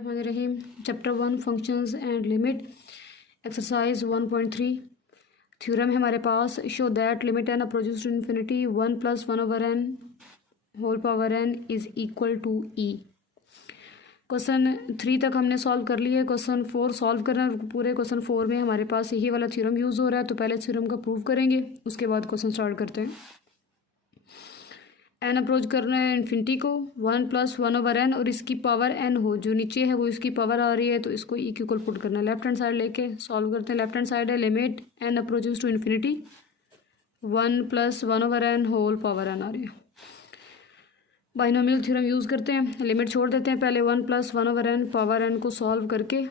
Rahim chapter 1 functions and limit exercise 1.3 theorem है हमारे पास। Show that limit n approaches to infinity 1 + 1/n whole power n is equal to e। Question 3 तक हमने solve कर लिया है। क्वेश्चन 4 सॉल्व करना है। पूरे क्वेश्चन 4 में हमारे पास यही वाला थ्योरम यूज़ हो रहा है, तो पहले थ्योरम का प्रूव करेंगे, उसके बाद क्वेश्चन स्टार्ट करते हैं। एन अप्रोच करना है इन्फिनिटी को 1 + 1/n और इसकी पावर n हो, जो नीचे है वो इसकी पावर आ रही है, तो इसको ई इक्वल पुट करना है। लेफ्ट हैंड साइड लेके सॉल्व करते हैं। लेफ्ट हैंड साइड है limit n approaches to infinity 1 + 1/n whole power n आ रही है। बाइनोमियल थ्योरम यूज़ करते हैं। लिमिट छोड़ देते हैं पहले 1 + 1/n पावर n को सॉल्व करके,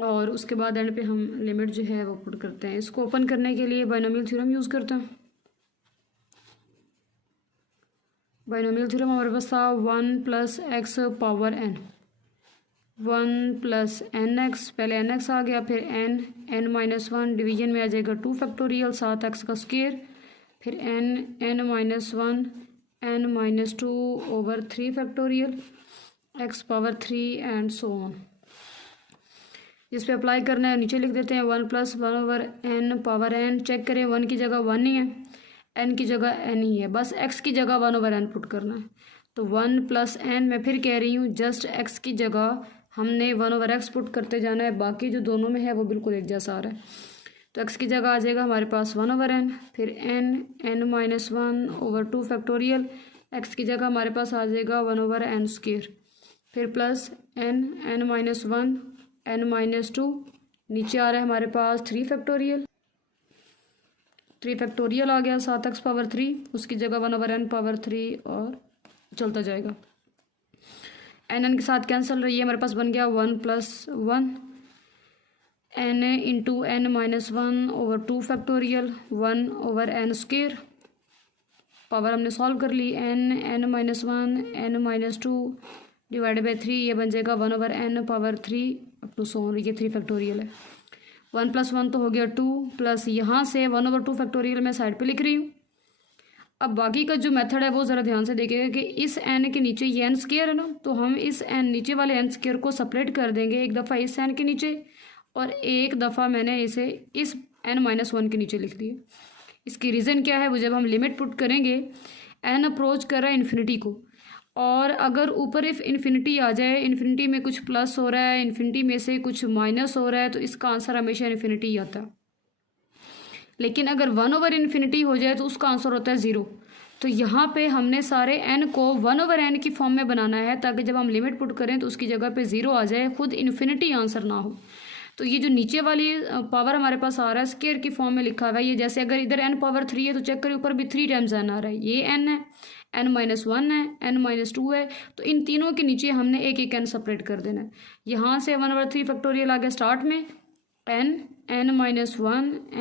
और उसके बाद एंड पे हम लिमिट जो है वो पुट करते हैं। इसको ओपन करने के लिए बाइनोमियल थ्योरम यूज़ करते हैं। बाइनोमियल थ्योरम हमारे पास था 1 + x पावर n 1 + nx, पहले nx आ गया, फिर n-1 डिवीजन में आ जाएगा 2 फैक्टोरियल 7x का स्क्वायर, फिर n-1 n-2/3 factorial x power 3 and so on. जिस पे अप्लाई करना है नीचे लिख देते हैं 1 + 1/n पावर n। चेक करें 1 की जगह 1 ही है, n की जगह n ही है, बस x की जगह 1/n पुट करना है। तो 1 + n, मैं फिर कह रही हूँ जस्ट x की जगह हमने 1/x पुट करते जाना है, बाकी जो दोनों में है वो बिल्कुल एक जैसा आ रहा है। तो x की जगह आ जाएगा हमारे पास 1/n, फिर n-1/2 फैक्टोरियल, x की जगह हमारे पास आ जाएगा 1/n², फिर प्लस n-1 n-2, नीचे आ रहा है हमारे पास 3 फैक्टोरियल आ गया 7x पावर 3, उसकी जगह 1/n पावर 3 और चलता जाएगा। n के साथ कैंसिल रही है, हमारे पास बन गया 1 + 1 n × n-1/2 factorial 1/n²। Power हमने सॉल्व कर ली, n-1 n-2 डिवाइडेड बाई 3, ये बन जाएगा 1/n power 3 up to so on. ये 3 फैक्टोरियल है। 1 + 1 तो हो गया 2, प्लस यहाँ से 1/2 फैक्टोरियल मैं साइड पे लिख रही हूँ। अब बाकी का जो मेथड है वो ज़रा ध्यान से देखिएगा कि इस n के नीचे ये n² है ना, तो हम इस n नीचे वाले n² को सेपरेट कर देंगे, एक दफ़ा इस n के नीचे और एक दफ़ा मैंने इसे इस n-1 के नीचे लिख दिया। इसकी रीज़न क्या है, वो जब हम लिमिट पुट करेंगे n अप्रोच कर रहा है इन्फिनिटी को, और अगर ऊपर इफ इन्फिनिटी आ जाए, इन्फिनिटी में कुछ प्लस हो रहा है, इन्फिनिटी में से कुछ माइनस हो रहा है, तो इसका आंसर हमेशा इन्फिनिटी ही आता है। लेकिन अगर 1/∞ हो जाए तो उसका आंसर होता है 0। तो यहाँ पे हमने सारे n को 1/n की फॉर्म में बनाना है, ताकि जब हम लिमिट पुट करें तो उसकी जगह पे 0 आ जाए, खुद इन्फिनिटी आंसर ना हो। तो ये जो नीचे वाली पावर हमारे पास आ रहा है स्क्वायर की फॉर्म में लिखा हुआ है, ये जैसे अगर इधर n पावर 3 है तो चेक करें ऊपर भी 3 टाइम्स n आ रहा है, ये n है, n-1 है, n-2 है, तो इन तीनों के नीचे हमने एक एक n सेपरेट कर देना है। यहाँ से 1/3 फैक्टोरियल आ गया स्टार्ट में, n-1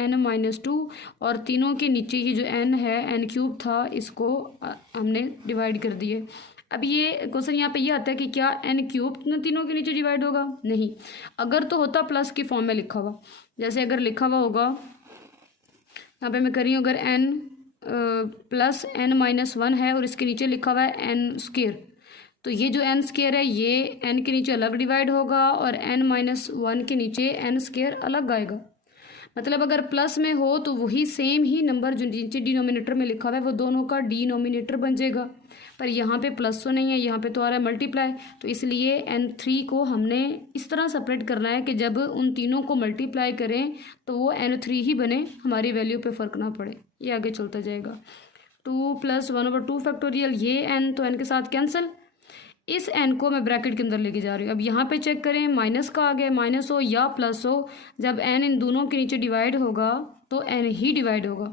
n-2, और तीनों के नीचे ये जो n है n³ था, इसको हमने डिवाइड कर दिए। अब ये क्वेश्चन यहाँ पे ये आता है कि क्या n³ तीनों के नीचे डिवाइड होगा? नहीं, अगर तो होता प्लस की फॉर्म में लिखा हुआ, जैसे अगर लिखा हुआ होगा यहाँ पे मैं कर रही हूँ, अगर n + n-1 है और इसके नीचे लिखा हुआ है n², तो ये जो n² है ये n के नीचे अलग डिवाइड होगा और n-1 के नीचे n² अलग आएगा। मतलब अगर प्लस में हो तो वही सेम ही नंबर जो नीचे डिनोमिनेटर में लिखा हुआ है वो दोनों का डिनोमिनेटर बन जाएगा, पर यहाँ पे प्लस तो नहीं है, यहाँ पे तो आ रहा है मल्टीप्लाई, तो इसलिए n3 को हमने इस तरह सेपरेट करना है कि जब उन तीनों को मल्टीप्लाई करें तो वो n3 ही बने, हमारी वैल्यू पे फ़र्क ना पड़े। ये आगे चलता जाएगा। 2 + 1/2 फैक्टोरियल, ये n तो n के साथ कैंसिल, इस n को मैं ब्रैकेट के अंदर लेके जा रही हूँ। अब यहाँ पे चेक करें माइनस का आ गया, माइनस हो या प्लस हो, जब n इन दोनों के नीचे डिवाइड होगा तो n ही डिवाइड होगा।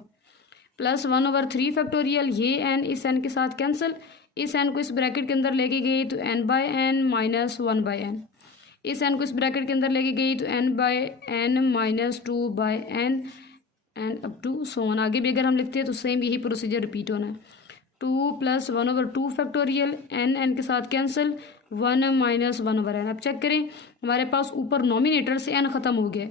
प्लस 1/3 फैक्टोरियल, ये n इस n के साथ कैंसिल, इस n को इस ब्रैकेट के अंदर लेके गई तो n/n - 1/n, इस n को इस ब्रैकेट के अंदर लेके गई तो n/n - 2/n and up to so on. आगे भी अगर हम लिखते हैं तो सेम यही प्रोसीजर रिपीट होना है। 2 + 1/2 फैक्टोरियल, n के साथ कैंसिल, 1 - 1/n। अब चेक करें हमारे पास ऊपर नॉमिनेटर से n ख़त्म हो गया,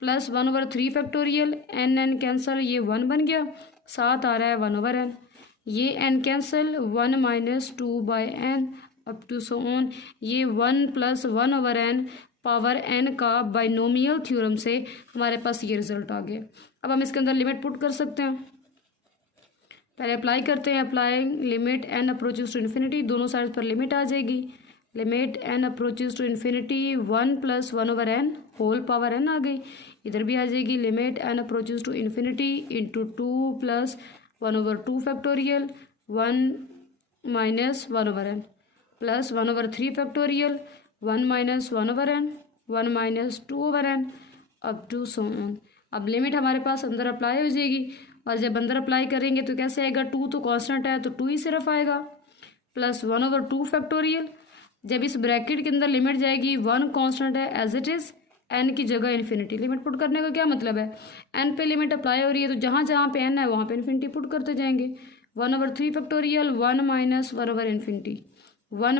प्लस 1/3 फैक्टोरियल, n कैंसिल, ये 1 बन गया, साथ आ रहा है 1/n, ये n cancel, 1 - 2/n up to so on. ये 1 + 1/n पावर n का बाइनोमियल थ्योरम से हमारे पास ये रिजल्ट आ गया। अब हम इसके अंदर लिमिट पुट कर सकते हैं। पहले अप्लाई करते हैं। Apply limit n approaches to infinity, दोनों साइड पर लिमिट आ जाएगी। Limit n approaches to infinity 1 + 1/n whole power n आ गई, इधर भी आ जाएगी। Limit n approaches to infinity into 2 + 1/2 factorial 1 - 1/n plus 1/3 factorial 1 - 1/n 1 - 2/n up to so on. अब लिमिट हमारे पास अंदर अप्लाई हो जाएगी, और जब अंदर अप्लाई करेंगे तो कैसे आएगा, 2 तो कांस्टेंट है तो 2 ही सिर्फ आएगा, प्लस 1/2 फैक्टोरियल। जब इस ब्रैकेट के अंदर लिमिट जाएगी, 1 कांस्टेंट है एज इट इज़, n की जगह इन्फिनिटी। लिमिट पुट करने का क्या मतलब है, n पे लिमिट अप्लाई हो रही है तो जहाँ जहाँ पे n है वहाँ पे इन्फिनिटी पुट करते जाएंगे। 1/3 फैक्टोरियल 1 - 1/इन्फिनिटी 1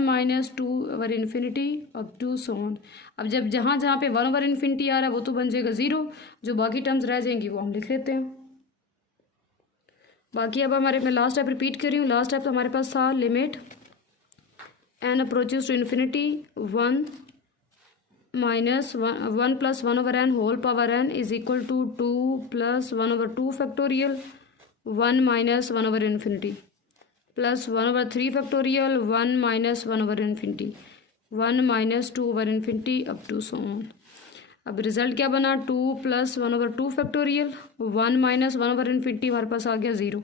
- 2/इन्फिनिटी अप टू सो ऑन। अब जब जहाँ जहाँ पे 1/इन्फिनिटी आ रहा है वो तो बन जाएगा 0, जो बाकी टर्म्स रह जाएंगी वो हम लिख लेते हैं। बाकी अब मैं लास्ट स्टेप रिपीट कर रही हूँ। लास्ट स्टेप तो हमारे पास था limit n approaches to infinity 1 - 1 + 1/n whole power n is equal to 2 + 1/2 factorial 1 - 1/इन्फिनिटी प्लस 1/3 फैक्टोरियल 1 - 1/इन्फिनिटी 1 - 2/इन्फिनिटी अप टू सो ऑन। अब रिजल्ट क्या बना, 2 + 1/2 फैक्टोरियल 1 - 1/इन्फिनिटी हमारे पास आ गया 0,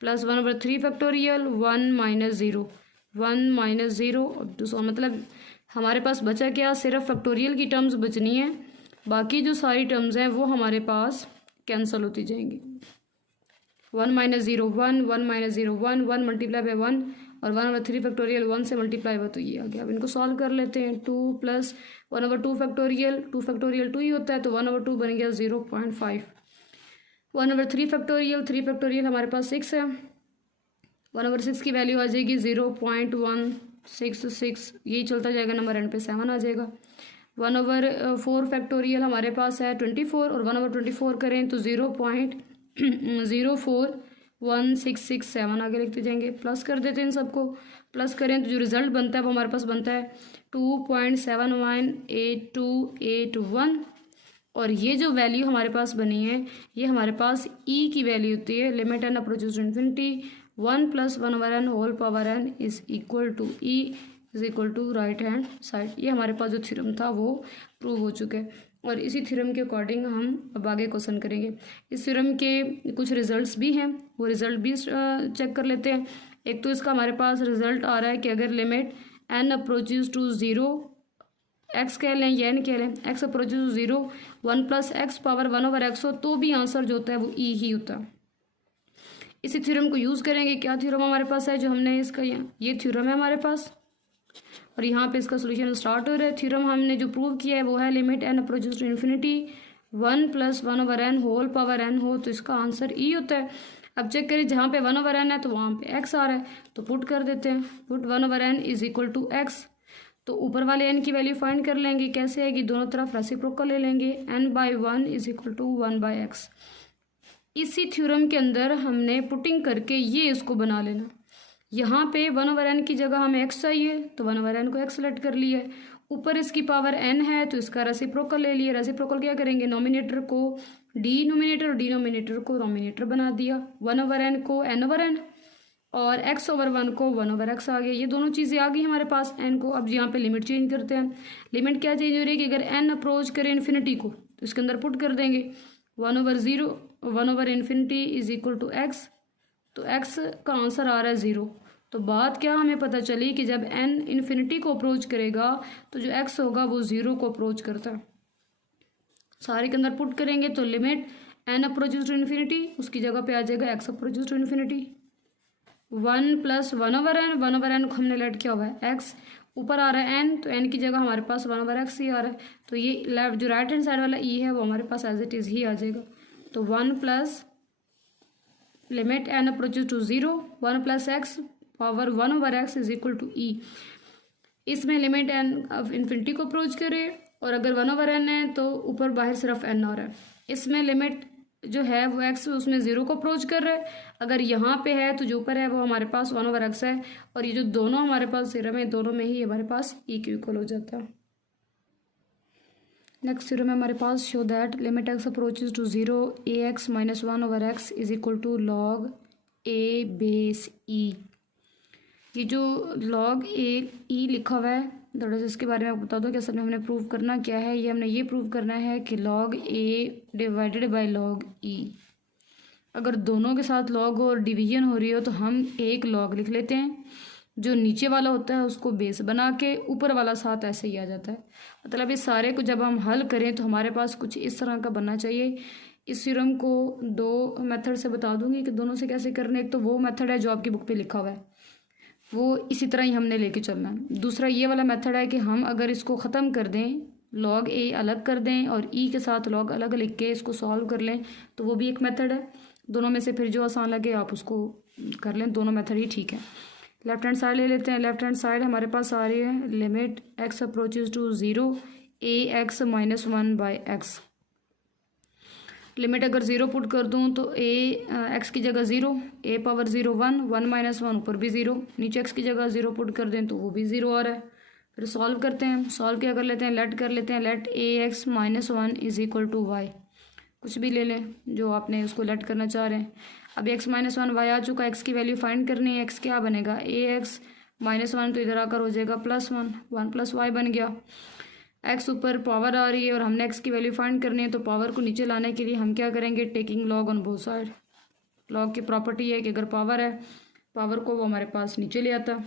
प्लस 1/3 फैक्टोरियल 1 - 0 1 - 0 अप टू सो। मतलब हमारे पास बचा क्या, सिर्फ फैक्टोरियल की टर्म्स बचनी है, बाकी जो सारी टर्म्स हैं वो हमारे पास कैंसिल होती जाएंगी। 1 - 0 1 1 - 0 1 1 मल्टीप्लाई बाय 1 और 1/3 फैक्टोरियल 1 से मल्टीप्लाई हुआ तो ये आ गया। अब इनको सॉल्व कर लेते हैं। 2 + 1/2 फैक्टोरियल 2 फैक्टोरियल 2 ही होता है तो 1/2 बन गया 0.5। 1/3 फैक्टोरियल 3 फैक्टोरियल हमारे पास 6 है, 1/6 की वैल्यू आ जाएगी 0.166, यही चलता जाएगा, नंबर एंड पे 7 आ जाएगा। 1/4 फैक्टोरियल हमारे पास है 24 और 1/24 करें तो 0.041667 आगे लिखते जाएंगे। प्लस कर देते हैं इन सबको, प्लस करें तो जो रिजल्ट बनता है वो हमारे पास बनता है 2.718281, और ये जो वैल्यू हमारे पास बनी है ये हमारे पास ई की वैल्यू होती है। Limit n approaches to infinity 1 + 1/n whole power n is equal to e is equal to right hand side. ये हमारे पास जो थ्योरम था वो प्रूव हो चुका है, और इसी थ्योरम के अकॉर्डिंग हम अब आगे क्वेश्चन करेंगे। इस थ्योरम के कुछ रिजल्ट्स भी हैं, वो रिजल्ट भी चेक कर लेते हैं। एक तो इसका हमारे पास रिजल्ट आ रहा है कि अगर limit n approaches to 0 x कह लें या n कह लें, x approaches to 0 1 + x power 1/x हो तो भी आंसर जो होता है वो e ही होता है। इसी थ्योरम को यूज़ करेंगे। क्या थ्योरम हमारे पास है जो हमने इसका, ये थ्योरम है हमारे पास, और यहाँ पे इसका सोल्यूशन स्टार्ट हो रहा है। थ्योरम हमने जो प्रूव किया है वो है limit n approaches to infinity 1 + 1/n whole power n हो तो इसका आंसर e होता है। अब चेक करें, जहाँ पे 1/n है तो वहाँ पे x आ रहा है तो पुट कर देते हैं। Put 1/n is equal to x, तो ऊपर वाले n की वैल्यू फाइंड कर लेंगे। कैसे आएगी, दोनों तरफ रेसिप्रोकल ले लेंगे, n/1 is equal to 1/x। इसी थ्योरम के अंदर हमने पुटिंग करके ये इसको बना लेना। यहाँ पे 1/n की जगह हमें x चाहिए तो 1/n को x सेलेक्ट कर लिया है। ऊपर इसकी पावर n है तो इसका रेसिप्रोकल ले लिया। रेसिप्रोकल क्या करेंगे, नोमिनेटर को डिनोमिनेटर और डिनोमिनेटर को नोमिनेटर बना दिया। 1/n को n/n और x/1 को 1/x आ गया। ये दोनों चीज़ें आ गई हमारे पास n को। अब यहाँ पे लिमिट चेंज करते हैं। लिमिट क्या चेंज हो रही है कि अगर n अप्रोच करे इन्फिनिटी को तो इसके अंदर पुट कर देंगे 1/0 इज इक्वल टू x, तो x का आंसर आ रहा है 0। तो बात क्या हमें पता चली कि जब n इन्फिनिटी को अप्रोच करेगा तो जो x होगा वो 0 को अप्रोच करता है। सारे के अंदर पुट करेंगे तो limit n approaches to infinity, उसकी जगह पे आ जाएगा x approaches to infinity 1 + 1/n। 1/n को हमने लेट किया हुआ है x, ऊपर आ रहा है n तो n की जगह हमारे पास 1/x ही आ रहा है, तो ये लेफ्ट जो राइट हैंड साइड वाला e है वो हमारे पास एज इट इज़ ही आ जाएगा। तो 1 + limit n approaches to 0 1 + x power 1/x is equal to e। इसमें लिमिट n अब इन्फिनिटी को अप्रोच करे और अगर 1/n है तो ऊपर बाहर सिर्फ n आ रहा है। इसमें लिमिट जो है वो एक्स उसमें ज़ीरो को अप्रोच कर रहा है। अगर यहाँ पे है तो जो ऊपर है वो हमारे पास 1/x है, और ये जो दोनों हमारे पास थ्योरम है दोनों में ही हमारे पास ई के इक्वल हो जाता है। नेक्स्ट थ्योरम है हमारे पास, show that limit x approaches to 0 ax - 1/x is equal to log a base e. ये जो log a e लिखा हुआ है थोड़ा सा इसके बारे में आपको बता दो कि असल में हमने प्रूव करना क्या है। ये हमने ये प्रूव करना है कि log a divided by log e, अगर दोनों के साथ log और डिवीजन हो रही हो तो हम एक log लिख लेते हैं, जो नीचे वाला होता है उसको बेस बना के ऊपर वाला साथ ऐसे ही आ जाता है। मतलब इस सारे को जब हम हल करें तो हमारे पास कुछ इस तरह का बनना चाहिए। इस थ्योरम को दो मेथड से बता दूंगी कि दोनों से कैसे करना है। एक तो वो मेथड है जो आपकी बुक पे लिखा हुआ है, वो इसी तरह ही हमने लेके चलना है। दूसरा ये वाला मेथड है कि हम अगर इसको ख़त्म कर दें, log a अलग कर दें और e के साथ log अलग लिख के इसको सॉल्व कर लें, तो वो भी एक मेथड है। दोनों में से फिर जो आसान लगे आप उसको कर लें, दोनों मेथड ही ठीक है। लेफ्ट हैंड साइड ले लेते हैं। लेफ्ट हैंड साइड हमारे पास आ रही है limit x approaches to 0 ax - 1/x। Limit अगर 0 पुट कर दूं तो एक्स की जगह 0, a पावर 0 1, 1 - 1 ऊपर भी 0, नीचे एक्स की जगह 0 पुट कर दें तो वो भी 0 आ रहा है। फिर सॉल्व करते हैं। सॉल्व क्या कर लेते हैं, लेट कर लेते हैं। Let ax - 1 is equal to y, कुछ भी ले लें जो आपने उसको लेट करना चाह रहे हैं। अब x - 1 y आ चुका, x की वैल्यू फाइंड करनी है। x क्या बनेगा, ax - 1 तो इधर आकर हो जाएगा +1, 1 + y बन गया। x ऊपर पावर आ रही है और हमने x की वैल्यू फाइंड करनी है, तो पावर को नीचे लाने के लिए हम क्या करेंगे, taking log on both side. log की प्रॉपर्टी है कि अगर पावर है, पावर को वो हमारे पास नीचे ले आता।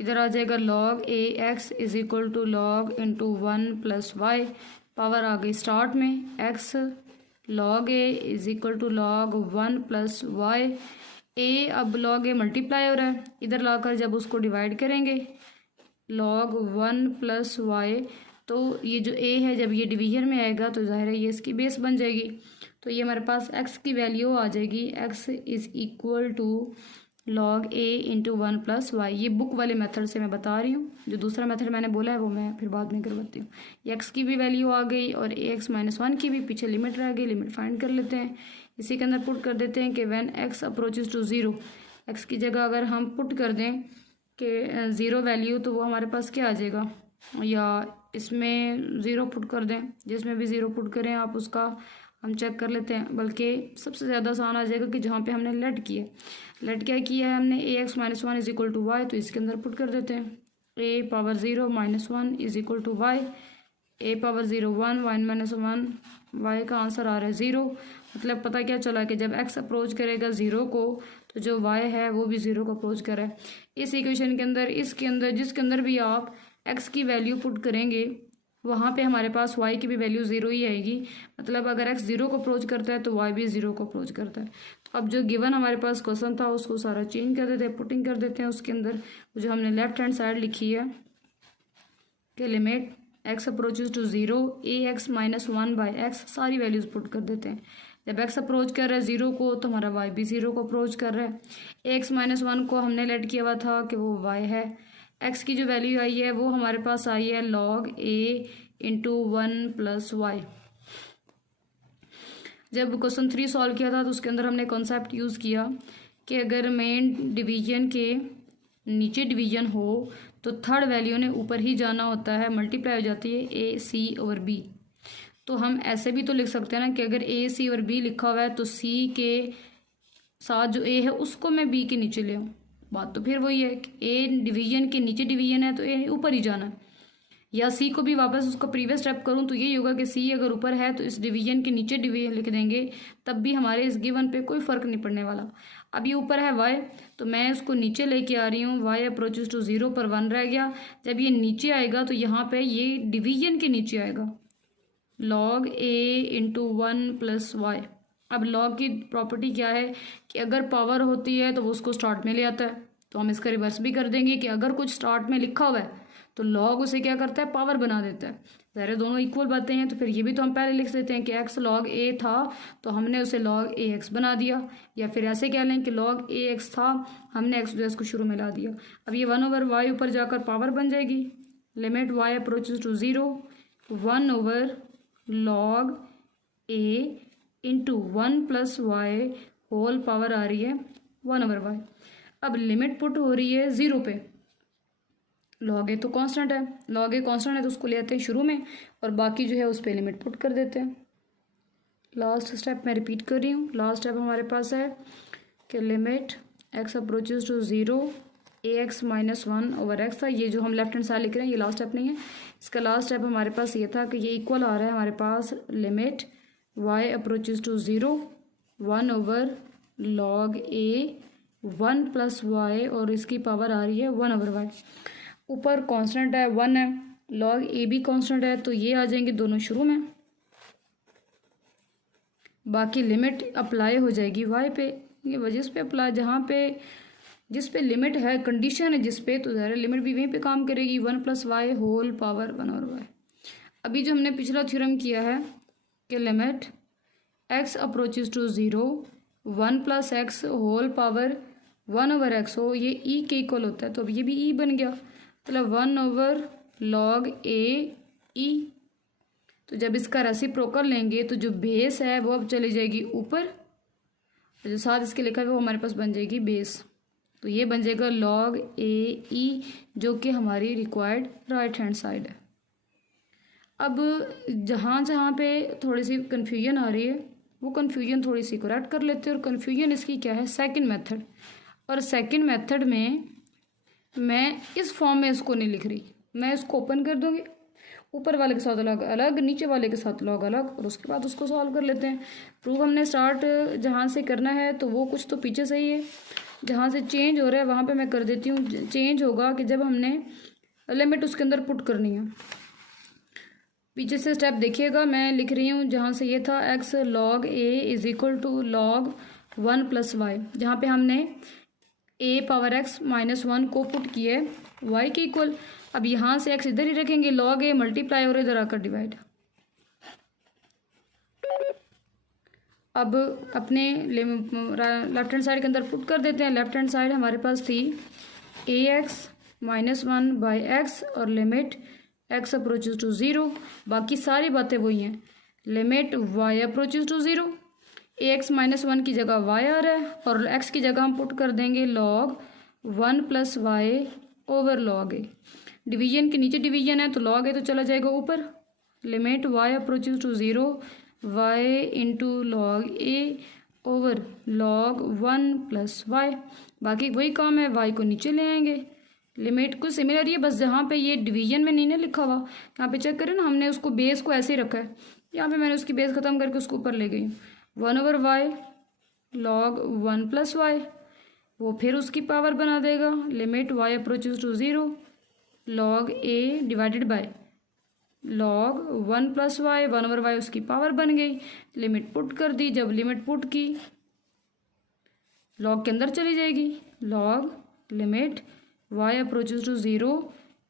इधर आ जाएगा log ax is equal to log into 1 + y, power आ गई स्टार्ट में x, log a is equal to log 1 + y। a अब log a मल्टीप्लाई हो रहा है, इधर लाकर जब उसको डिवाइड करेंगे log 1 + y, तो ये जो a है जब ये डिवीजन में आएगा तो जाहिर है ये इसकी बेस बन जाएगी। तो ये हमारे पास x की वैल्यू आ जाएगी, x is equal to log a into 1 + y। ये बुक वाले मेथड से मैं बता रही हूँ, जो दूसरा मेथड मैंने बोला है वो मैं फिर बाद में करवाती हूँ। ये x की भी वैल्यू आ गई और ax - 1 की भी, पीछे लिमिट रह गई, लिमिट फाइंड कर लेते हैं। इसी के अंदर पुट कर देते हैं कि when x approaches to 0, x की जगह अगर हम पुट कर दें कि 0 वैल्यू, तो वो हमारे पास क्या आ जाएगा, या इसमें 0 पुट कर दें, जिसमें भी 0 पुट करें आप उसका हम चेक कर लेते हैं। बल्कि सबसे ज़्यादा आसान आ जाएगा कि जहाँ पे हमने लेट किया, लेट क्या किया है हमने, ax - 1 is equal to y, तो इसके अंदर पुट कर देते हैं a power 0 - 1 is equal to y, a power 0 1, 1 - 1, y का आंसर आ रहा है 0। मतलब पता क्या चला कि जब x अप्रोच करेगा 0 को तो जो y है वो भी 0 को अप्रोच कर रहा है। इस इक्वेशन के अंदर, इसके अंदर, जिसके अंदर भी आप x की वैल्यू पुट करेंगे वहाँ पे हमारे पास y की भी वैल्यू 0 ही आएगी। मतलब अगर x 0 को अप्रोच करता है तो y भी 0 को अप्रोच करता है। तो अब जो गिवन हमारे पास क्वेश्चन था उसको सारा चेंज कर देते हैं, पुटिंग कर देते हैं उसके अंदर जो हमने लेफ्ट हैंड साइड लिखी है कि limit x approaches to 0 ax - 1/x, सारी वैल्यूज पुट कर देते हैं। जब x अप्रोच कर रहा है 0 को तो हमारा y भी 0 को अप्रोच कर रहा है। ax - 1 को हमने लेट किया हुआ था कि वो y है। x की जो वैल्यू आई है वो हमारे पास आई है log a इंटू 1 + y। जब क्वेश्चन 3 सॉल्व किया था तो उसके अंदर हमने कॉन्सेप्ट यूज़ किया कि अगर मेन डिवीजन के नीचे डिवीजन हो तो थर्ड वैल्यू ने ऊपर ही जाना होता है, मल्टीप्लाई हो जाती है a c और b। तो हम ऐसे भी तो लिख सकते हैं ना कि अगर a c और b लिखा हुआ है तो c के साथ जो a है उसको मैं b के नीचे ले आऊँ। बात तो फिर वही है कि a डिवीजन के नीचे डिवीजन है तो a ऊपर ही जाना है, या c को भी वापस उसका प्रीवियस स्टेप करूं तो ये होगा कि c अगर ऊपर है तो इस डिवीजन के नीचे डिवीजन लिख देंगे, तब भी हमारे इस गिवन पे कोई फ़र्क नहीं पड़ने वाला। अब ये ऊपर है y, तो मैं उसको नीचे लेके आ रही हूँ, y अप्रोचेज टू 0 पर 1 रह गया। जब ये नीचे आएगा तो यहाँ पे ये डिवीजन के नीचे आएगा log a इंटू 1 + y। अब log की प्रॉपर्टी क्या है कि अगर पावर होती है तो वो उसको स्टार्ट में ले आता है, तो हम इसका रिवर्स भी कर देंगे कि अगर कुछ स्टार्ट में लिखा हुआ है तो log उसे क्या करता है, पावर बना देता है। ज़ाहिर दोनों इक्वल बातें हैं, तो फिर ये भी तो हम पहले लिख देते हैं कि x log a था तो हमने उसे log ax बना दिया, या फिर ऐसे कह लें कि log ax था, हमने x जो इसको शुरू में ला दिया। अब ये 1/y ऊपर जाकर पावर बन जाएगी। Limit y approaches to 0 1 over log a into 1 plus y whole power आ रही है 1 ओवर वाई। अब लिमिट पुट हो रही है 0 पे। log a तो कांस्टेंट है, log a कांस्टेंट है तो उसको ले आते हैं शुरू में और बाकी जो है उस पर लिमिट पुट कर देते हैं। लास्ट स्टेप मैं रिपीट कर रही हूँ। लास्ट स्टेप हमारे पास है कि limit x approaches to 0 ax minus 1 over x था। ये जो हम लेफ्ट हैंड साइड लिख रहे हैं ये लास्ट स्टेप नहीं है। इसका लास्ट स्टेप हमारे पास ये था कि ये इक्वल आ रहा है हमारे पास limit y approaches to 0 1 over log a 1 plus y और इसकी पावर आ रही है 1 ओवर वाई। ऊपर कांस्टेंट है 1 है, log a भी कांस्टेंट है तो ये आ जाएंगे दोनों शुरू में। बाकी लिमिट अप्लाई हो जाएगी y पे, ये वजह पे अप्लाई जहाँ पे जिस पे लिमिट है कंडीशन है जिस पे, तो ज़रा लिमिट भी वहीं पे काम करेगी 1 plus y whole power 1 over y. अभी जो हमने पिछला थ्योरम किया है कि limit x approaches to 0 1 plus x whole power 1 over x हो, ये e के इक्वल होता है तो अब ये भी e बन गया, मतलब 1 ओवर log a e। तो जब इसका रेसिप्रोकल लेंगे तो जो बेस है वो अब चली जाएगी ऊपर, जो साथ इसके लिखा है वो हमारे पास बन जाएगी बेस। तो ये बन जाएगा log a e जो कि हमारी रिक्वायर्ड राइट हैंड साइड है। अब जहाँ जहाँ पे थोड़ी सी कन्फ्यूजन आ रही है वो कन्फ्यूजन थोड़ी सी करेक्ट कर लेते हैं। और कन्फ्यूजन इसकी क्या है, सेकंड मेथड। और सेकंड मेथड में मैं इस फॉर्म में इसको नहीं लिख रही, मैं इसको ओपन कर दूँगी, ऊपर वाले के साथ लॉग अलग नीचे वाले के साथ लॉग अलग, और उसके बाद उसको सॉल्व कर लेते हैं। प्रूफ हमने स्टार्ट जहाँ से करना है तो वो कुछ तो पीछे से ही है, जहाँ से चेंज हो रहा है वहाँ पे मैं कर देती हूँ। चेंज होगा कि जब हमने लिमिट उसके अंदर पुट करनी है। पीछे से स्टेप देखिएगा, मैं लिख रही हूँ जहाँ से ये था x log a is equal to log 1 plus y, जहाँ पे हमने a पावर x माइनस 1 को पुट किया है y के इक्वल। अब यहाँ से x इधर ही रखेंगे, log a मल्टीप्लाई और इधर आकर डिवाइड। अब अपने लेफ्ट हैंड साइड के अंदर पुट कर देते हैं। लेफ्ट हैंड साइड हमारे पास थी ax माइनस 1 बाई एक्स और लिमिट x अप्रोचेज टू 0। बाकी सारी बातें वही हैं, limit y approaches to 0, ax minus 1 की जगह y आ रहा है और x की जगह हम पुट कर देंगे log 1 plus y over log a। Division के नीचे डिवीजन है तो log a तो चला जाएगा ऊपर, limit y approaches to 0 y into log a over log 1 plus y. बाकी वही काम है, y को नीचे ले आएंगे। लिमिट कुछ सिमिलर ही है, बस जहाँ पे ये डिवीजन में नहीं ना लिखा हुआ, यहाँ पे चेक करें ना, हमने उसको बेस को ऐसे ही रखा है, यहाँ पे मैंने उसकी बेस ख़त्म करके उसको ऊपर ले गई 1 over y log 1 plus y, वो फिर उसकी पावर बना देगा limit y approaches to 0 log a divided by log 1 plus y 1 over y उसकी पावर बन गई। लिमिट पुट कर दी, जब लिमिट पुट की log के अंदर चली जाएगी, log limit y approaches to 0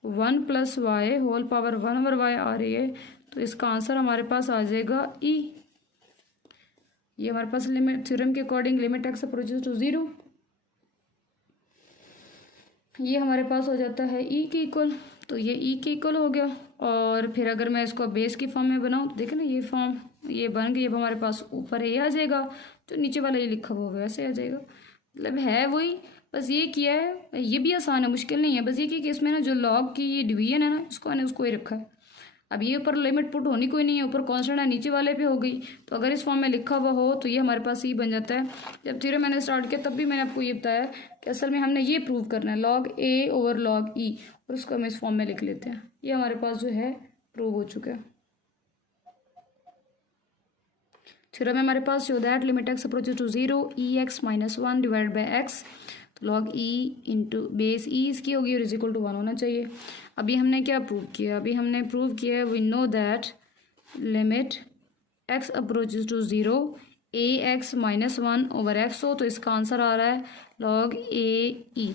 1 plus y whole power 1 over y आ रही है तो इसका आंसर हमारे पास आ जाएगा e। ये हमारे पास लिमिट थ्योरम के according limit x approaches to 0, ये हमारे पास हो जाता है e के इक्वल। तो ये e के इक्वल हो गया। और फिर अगर मैं इसको बेस की फॉर्म में बनाऊँ तो देखें ना, ये फॉर्म ये बन गई। अब हमारे पास ऊपर ये आ जाएगा, तो नीचे वाला ये लिखा हुआ वैसे आ जाएगा, मतलब है वही, बस ये किया है। ये भी आसान है, मुश्किल नहीं है, बस ये कि इसमें ना जो लॉग की ये डिवीजन है ना, इसको मैंने उसको ही रखा है। अब ये ऊपर लिमिट पुट होनी कोई नहीं है, ऊपर कांस्टेंट है, नीचे वाले पे हो गई, तो अगर इस फॉर्म में लिखा हुआ हो तो ये हमारे पास ही बन जाता है। जब थ्योरम मैंने स्टार्ट किया तब भी मैंने आपको ये बताया कि असल में हमने ये प्रूव करना है log a over log e, और उसको हम इस फॉर्म में लिख लेते हैं। ये हमारे पास जो है प्रूव हो चुका है। थ्योरम में हमारे पास show that limit x approaches to 0 ex minus 1 divide by x, तो log e into base e इसकी होगी और इज इक्वल टू 1 होना चाहिए। अभी हमने क्या प्रूव किया, अभी हमने प्रूव किया है we know that limit x approaches to 0 ax minus 1 over x हो, तो इसका आंसर आ रहा है log a e।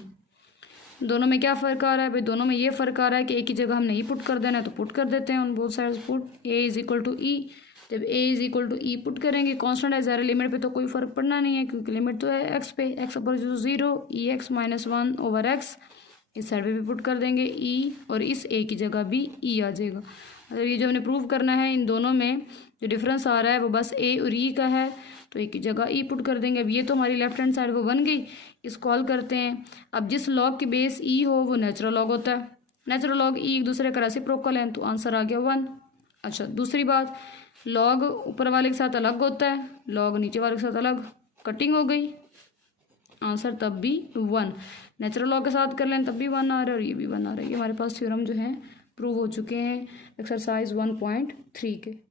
दोनों में क्या फ़र्क आ रहा है भाई, दोनों में ये फ़र्क आ रहा है कि a की जगह हमने e पुट कर देना है तो पुट कर देते हैं on both sides put a is equal to e। जब a is equal to e put करेंगे, कांस्टेंट है ज़ाहिर लिमिट पे तो कोई फ़र्क पड़ना नहीं है क्योंकि लिमिट तो है x पे, x approach to 0 e x minus 1 over x इस साइड पे भी पुट कर देंगे ई, और इस ए की जगह भी ई आ जाएगा। अगर ये जो हमने प्रूव करना है इन दोनों में जो डिफरेंस आ रहा है वो बस ए और ई का है, तो ए की जगह ई पुट कर देंगे। अब ये तो हमारी लेफ्ट हैंड साइड वो बन गई। इसको हल करते हैं। अब जिस लॉग की बेस ई हो वो नेचुरल लॉग होता है। नेचुरल लॉग ई एक दूसरे का रेसिप्रोकल है, तो आंसर आ गया 1। अच्छा, दूसरी बात, लॉग ऊपर वाले के साथ अलग होता है, लॉग नीचे वाले के साथ अलग, कटिंग हो गई, आंसर तब भी 1। नेचुरल लॉग के साथ कर लें तब भी 1 आ रहा है और ये भी 1 आ रहा है। ये हमारे पास थ्योरम जो है प्रूव हो चुके हैं एक्सरसाइज 1.3 के।